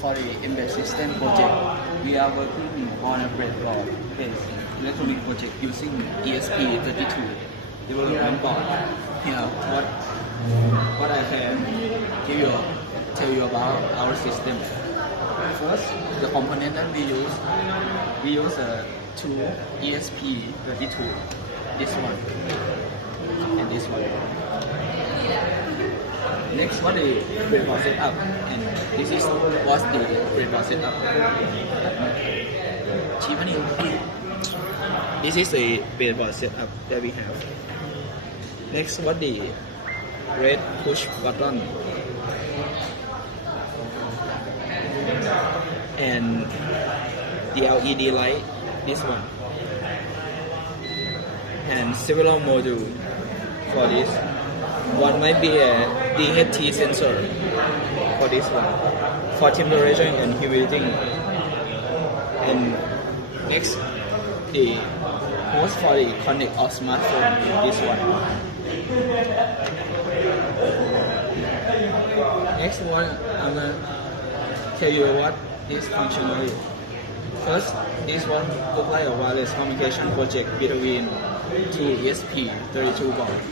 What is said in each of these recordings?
For the embedded system project, we are working on a breadboard-based electronic project using ESP32 development board. Here, what I can tell you about our system. First, the component that we use two ESP32, this one and this one. Next, what the breadboard setup, and this is what the breadboard setup. This is the breadboard setup that we have. Next, what the red push button and the LED light, this one, and several modules for this. One might be a DHT sensor for this one, for temperature and humidity. And next, the host for the connect of smartphone, this one. Next one, I'm gonna tell you what this functionality. First, this one looks like a wireless communication project between two ESP32 boards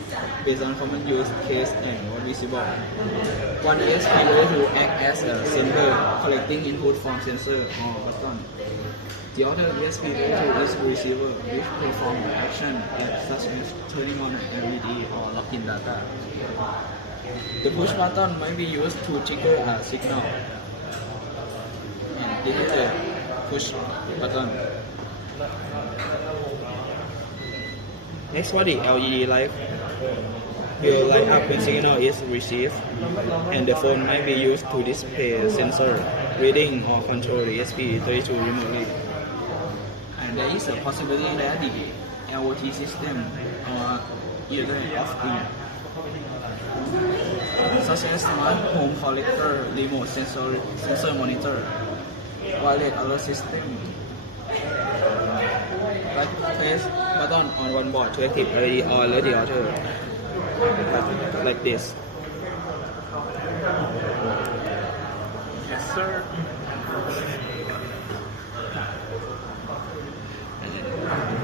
based on common use case and what visible. One ESP32 acts as a sender collecting input from sensor or button. The other ESP32 is a receiver which performs action such as turning on an LED or locking data. The push button might be used to trigger a signal. And this is the push button. Next, what the LED light will light up when signal is received, and the phone might be used to display sensor, reading or control the ESP32 remotely. And there is a possibility that the IoT system or Internet of Things, such as smart home collector, remote sensor monitor, wireless alert system, like place button on one board to activate LED or alert the other, like this. Yes, sir.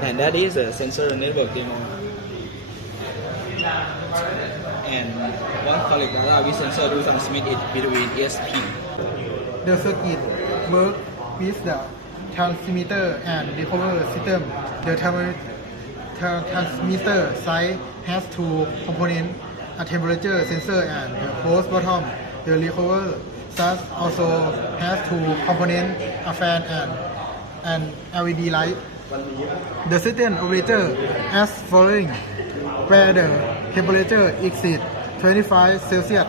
And that is a sensor network demo. And one collect data with sensor to transmit it between ESP. The circuit works with the transmitter and decoder system. The transmitter side has two components, a temperature sensor and a post bottom. The recover side also has two components, a fan and LED light. The system operator as following: where the temperature exceeds 25 Celsius,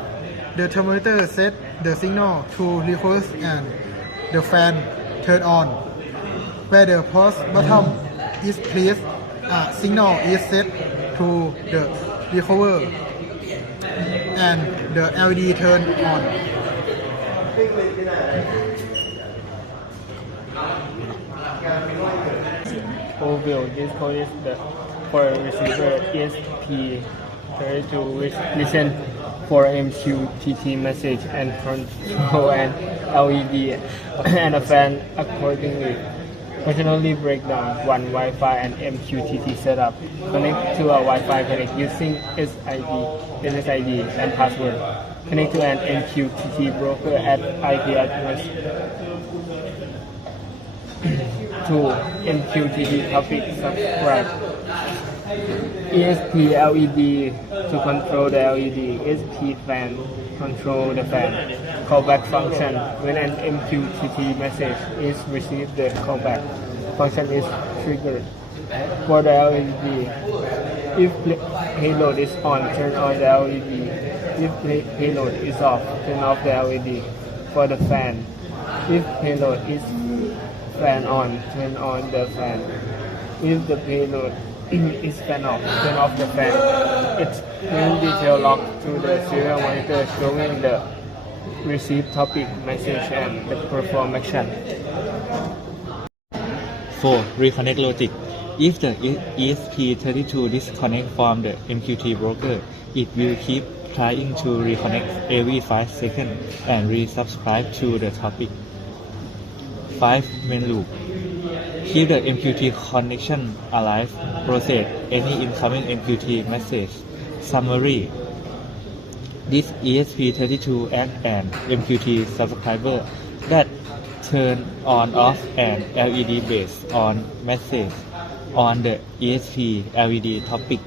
the thermometer set the signal to reverse and the fan turn on. Where the post bottom is placed, a signal is set to the recover and the LED turn on. Overview. This code is for receiver ESP32 which listen for MQTT message and control an LED and a fan accordingly. Functionally break down one Wi-Fi and MQTT setup. Connect to a Wi-Fi connect using SSID and password. Connect to an MQTT broker at IP address. To MQTT topic subscribe. ESP LED to control the LED. ESP fan control the fan. Callback function. When an MQTT message is received, the callback function is triggered. For the LED, if payload is on, turn on the LED. If payload is off, turn off the LED. For the fan, if payload is fan on, turn on the fan. If the payload is fan off, turn off the fan. It's in detail log to the serial monitor showing the received topic message and the perform action. 4. Reconnect logic. If the ESP32 disconnect from the MQTT broker, it will keep trying to reconnect every 5 seconds and resubscribe to the topic. 5 main loop. Keep the MQT connection alive. Process any incoming MQT message. Summary. This ESP32 acts an MQT subscriber that turn on off an LED based on message on the ESP LED topic.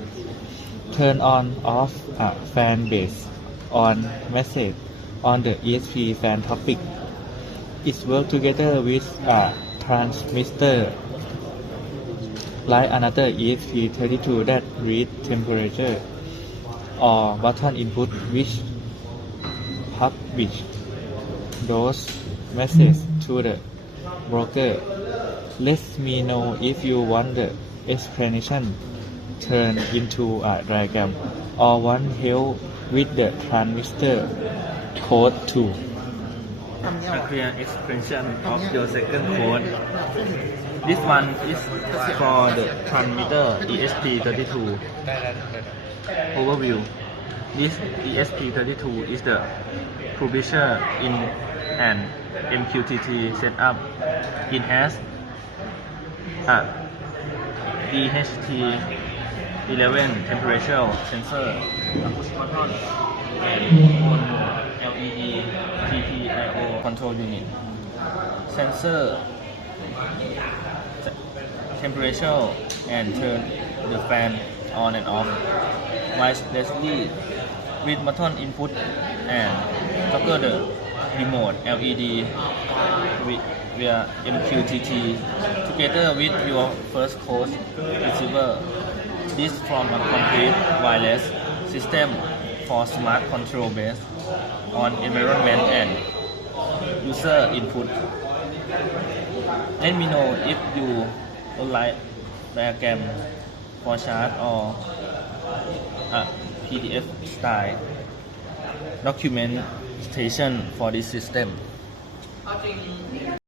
Turn on off a fan based on message on the ESP fan topic. It works together with a transmitter like another ESP32 that reads temperature or button input which publish those messages to the broker. Let me know if you want the explanation turned into a diagram or want help with the transmitter code too. A clear expression of your second code. This one is for the transmitter ESP32. Overview. This ESP32 is the publisher in an MQTT setup. It has a DHT11 temperature sensor, a push button, and on LED GPIO control unit. Sensor temperature and turn the fan on and off wirelessly with button input and toggle the remote LED via MQTT together with your first course receiver. This from a complete wireless system for smart control based on environment and user input. Let me know if you would like diagram for chart or a PDF style documentation for this system.